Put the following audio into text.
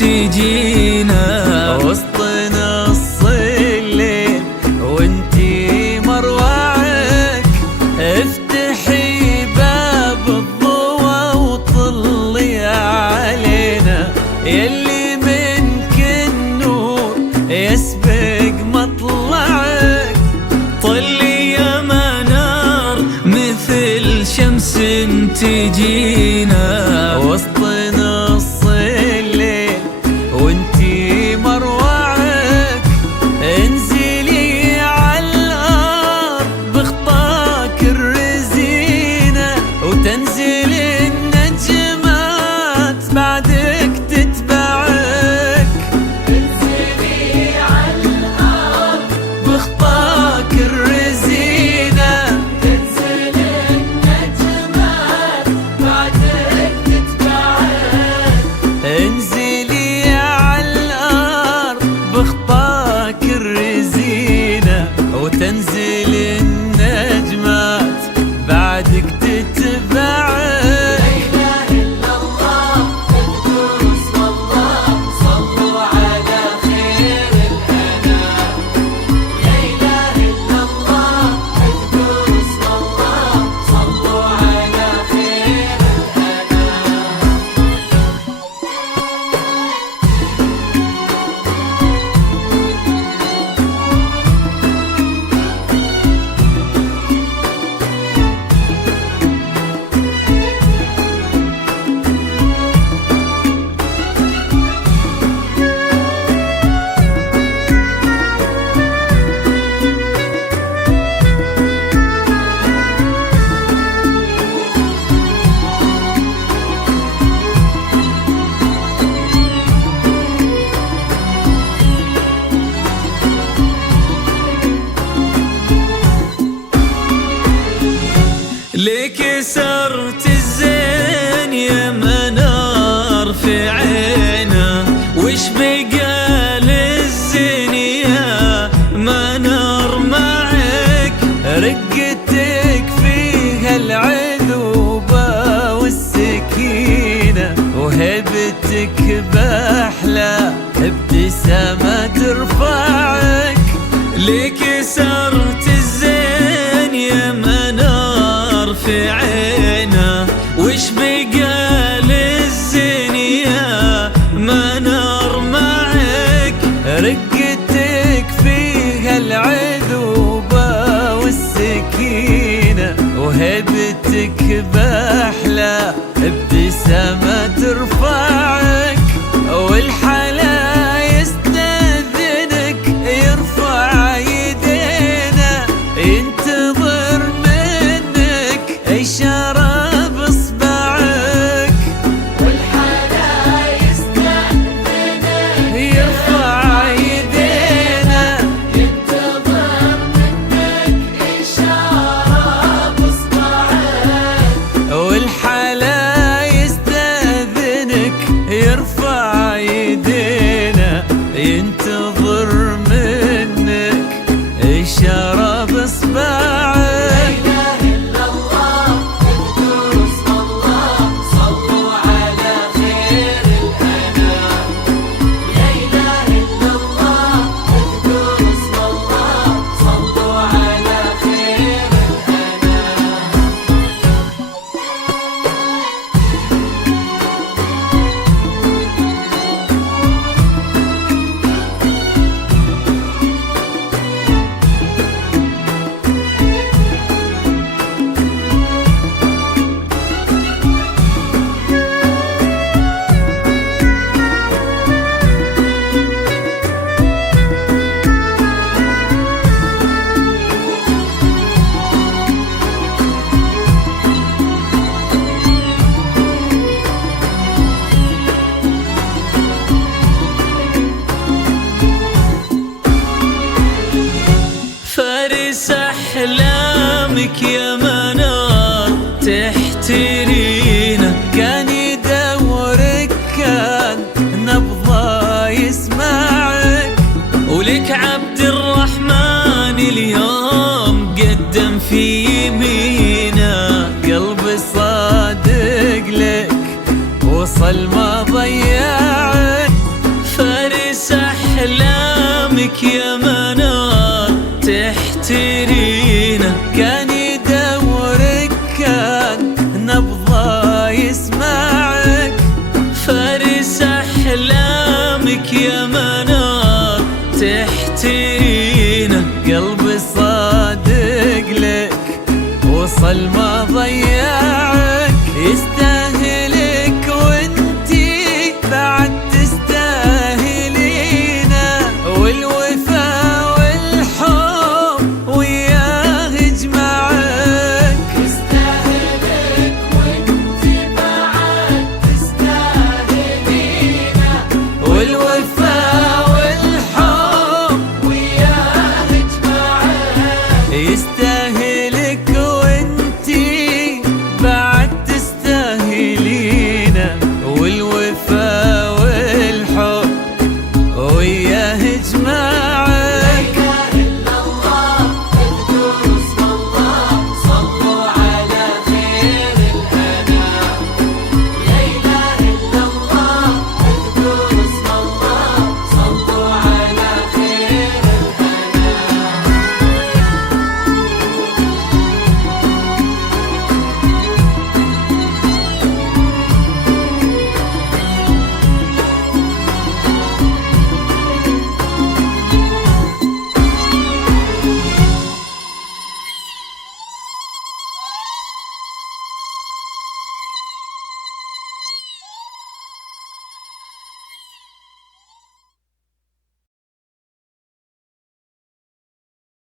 تجينا وسط نص الليل وانتي مروعك، افتحي باب الضوى وطلي علينا، يلي منك النور يسبق مطلعك، طلي يا منار مثل شمس تجينا وسط نص الليل وانتي مروعك، انزلي عالارض بخطاك الرزينة وتنزل النجمات بعدك تتبعك، انزلي عالارض بخطاك الرزينة تنزل النجمات بعدك تتبعك، انزلي عالارض بخطاك الرزينة وتنزل النجمات بعدك تتبعك. ليك سرت الزين يا منار في عينه، وش بقى للزين يا منار معك، رقتك فيها العذوبة والسكينة وهيبتك بأحلى ابتسامة ترفعك، ليك سرت الزين يا منار في عينه، وش بقى للزين يا منار معك، رقتك فيها العذوبة والسكينة وهيبتك بأحلى ابتسامة ترفعك، والحلا يستأذنك يرفع يدينا ينتظر منك إشارة بإصبعك، والحلا يستأذنك يرفع يدينا ينتظر منك إشارة بإصبعك، والحلا يستأذنك يرفع يدينا ينتظر منك إشارة بإصبعك. فارس أحلامك يا منار تحترينا، كان يدورك كان نبضه يسمعك، ولك عبد الرحمن اليوم قدم في يمينا، قلبي صادق لك وصل ما ضيعك. لك يا منار تحتينا، قلبي صادق لك وصل ما ضيعك.